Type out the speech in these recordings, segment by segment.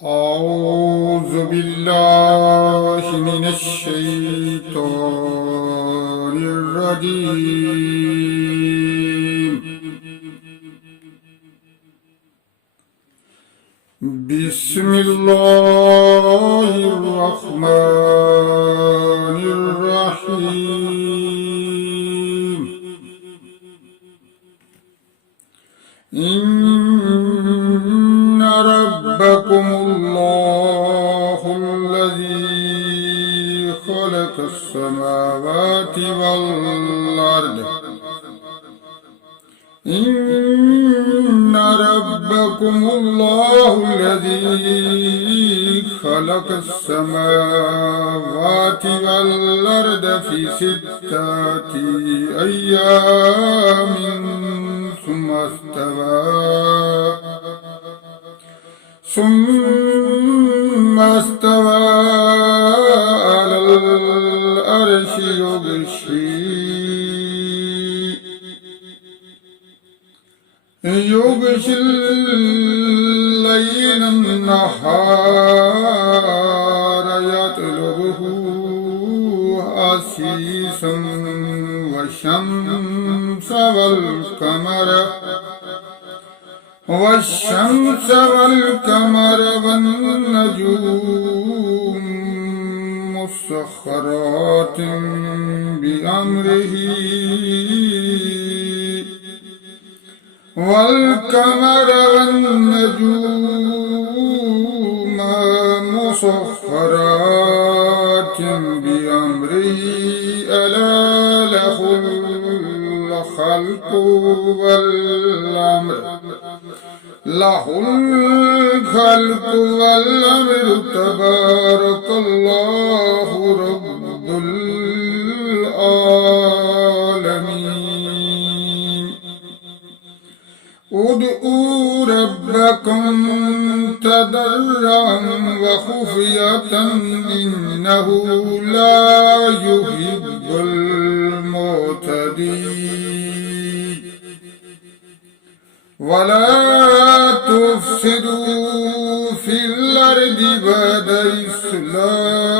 أعوذ بالله من الشيطان الرجيم. بسم الله الرحمن الرحيم. إن ربكم الله الذي خلق السماوات والأرض. إن ربكم الله الذي خلق السماوات والأرض في 6 أيام ثم استوى على العرش يغشي الليل النهار يطلبه حثيثا والشمس والقمر والنجوم مسخرات بأمره والقمر والنجوم مسخرات بأمره ألا له الخلق والأمر تبارك الله رب العالمين. ادعوا ربكم تضرعا وخفية إنه لا يحب المعتدين. ولا تفسدوا في الأرض بعد إصلاحها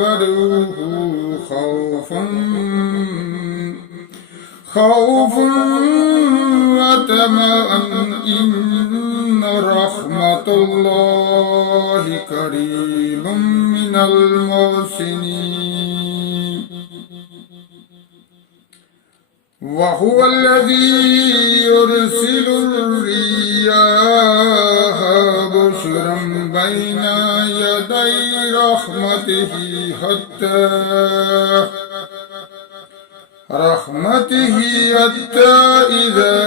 وادعوه خوفا وطمعا إن رحمة الله قريب من المحسنين. وهو الذي يرسل الرياح بشرا بين يدي رحمته حتى إذا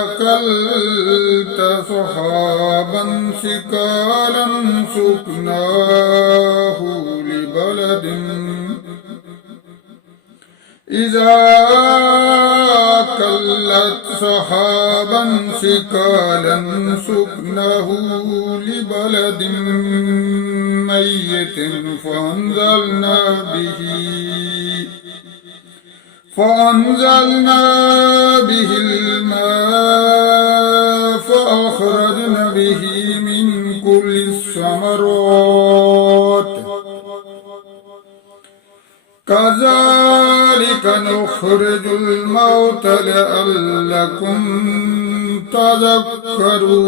أقلت سحابا ثقالا سقناه لبلد ميت فأنزلنا به الماء فأخرجنا به من كل الثمرات كذلك نخرج الموتى لعلكم تذكرون.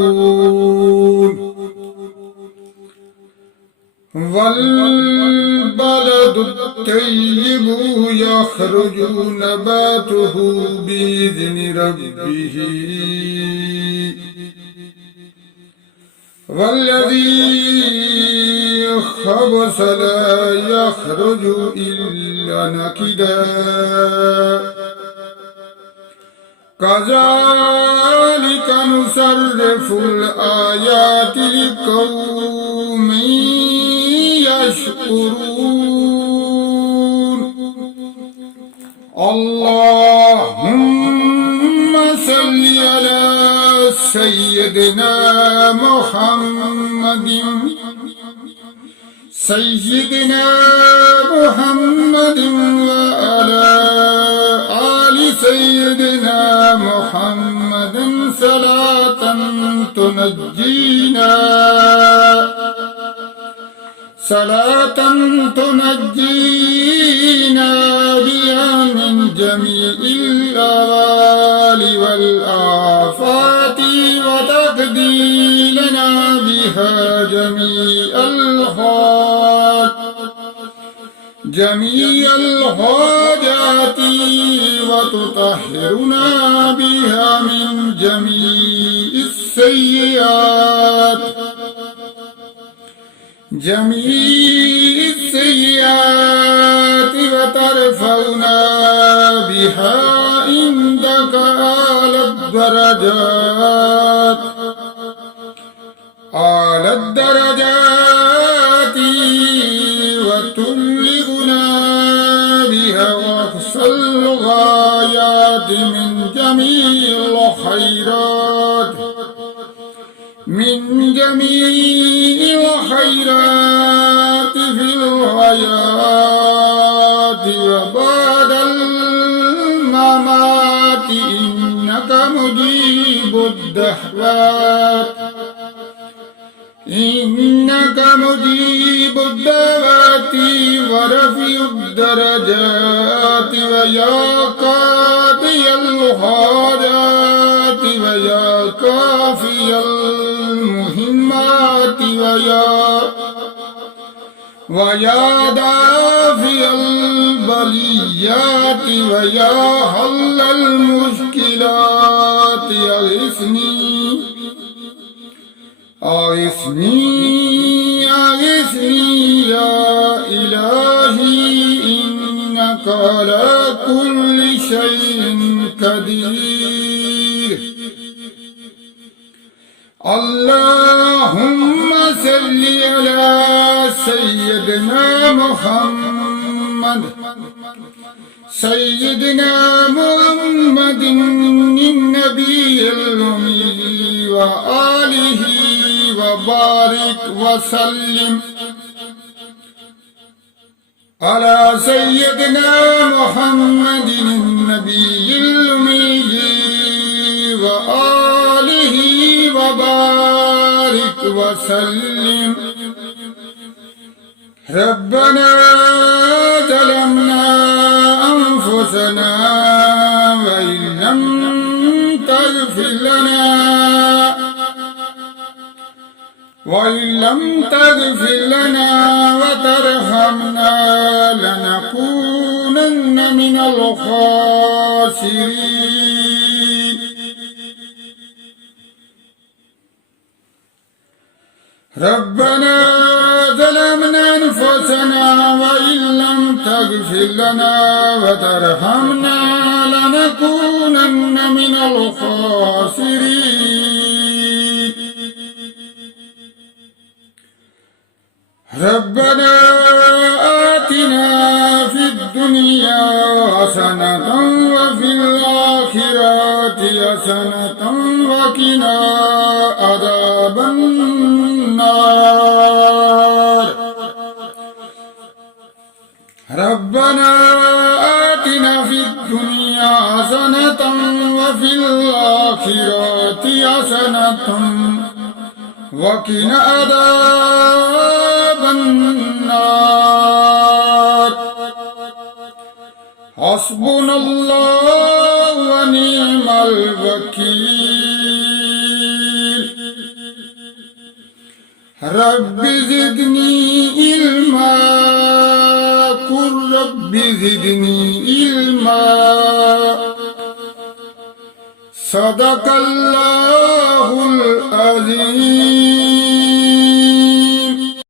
والبلد الطيب يخرج نباته بإذن ربه والذي خبث لا يخرج إلا نكدا. كذلك نصرف الآيات لقوم يشكرون. اللهم صل على سيدنا محمد وعلى آل سيدنا محمد صلاة تنجينا بها من جميع الأهوال والآفات وتقضي لنا بها جميع الحاجات وتطهرنا بها من جميع السيئات وترفعنا بها عندك أعلى الدرجات وتبلغنا بها أقصى الغايات من جميع الخيرات في الحياة وبعد الممات إنك مجيب الدعوات ورفيع الدرجات ويا قاضي الحاجات ويا كافي المهمات ويا دافع البليات ويا حل المشكلات أغثني يا إلهي إنك على كل شيء قدير. اللهم صل على سيدنا محمد النبي الأمي وآله وبارك وسلم على سيدنا محمد النبي الأمي وآله وبارك وسلم. ربنا ظلمنا أنفسنا وإن لم تغفر لنا وترحمنا لنكونن من الخاسرين. ربنا ظلمنا أنفسنا وإن لم تغفر لنا وترحمنا لنكونن من الخاسرين. ربنا آتنا في الدنيا حسنة وفي الآخرة حسنة وقنا عذاب النار. ربنا آتنا في الدنيا حسنة وفي الآخرة حسنة وقنا عذاب النار. حسبنا الله ونعم الوكيل. رب زدني علما قل رب زدني علما. صدق الله العظيم.